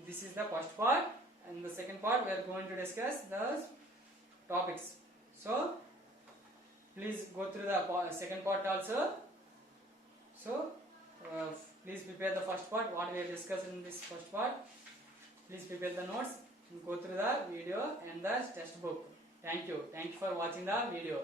This is the first part. In the second part we are going to discuss the topics. So please go through the second part also. So please prepare the first part what we have discussed in this first part. Please prepare the notes and go through the video and the test book. Thank you for watching the video.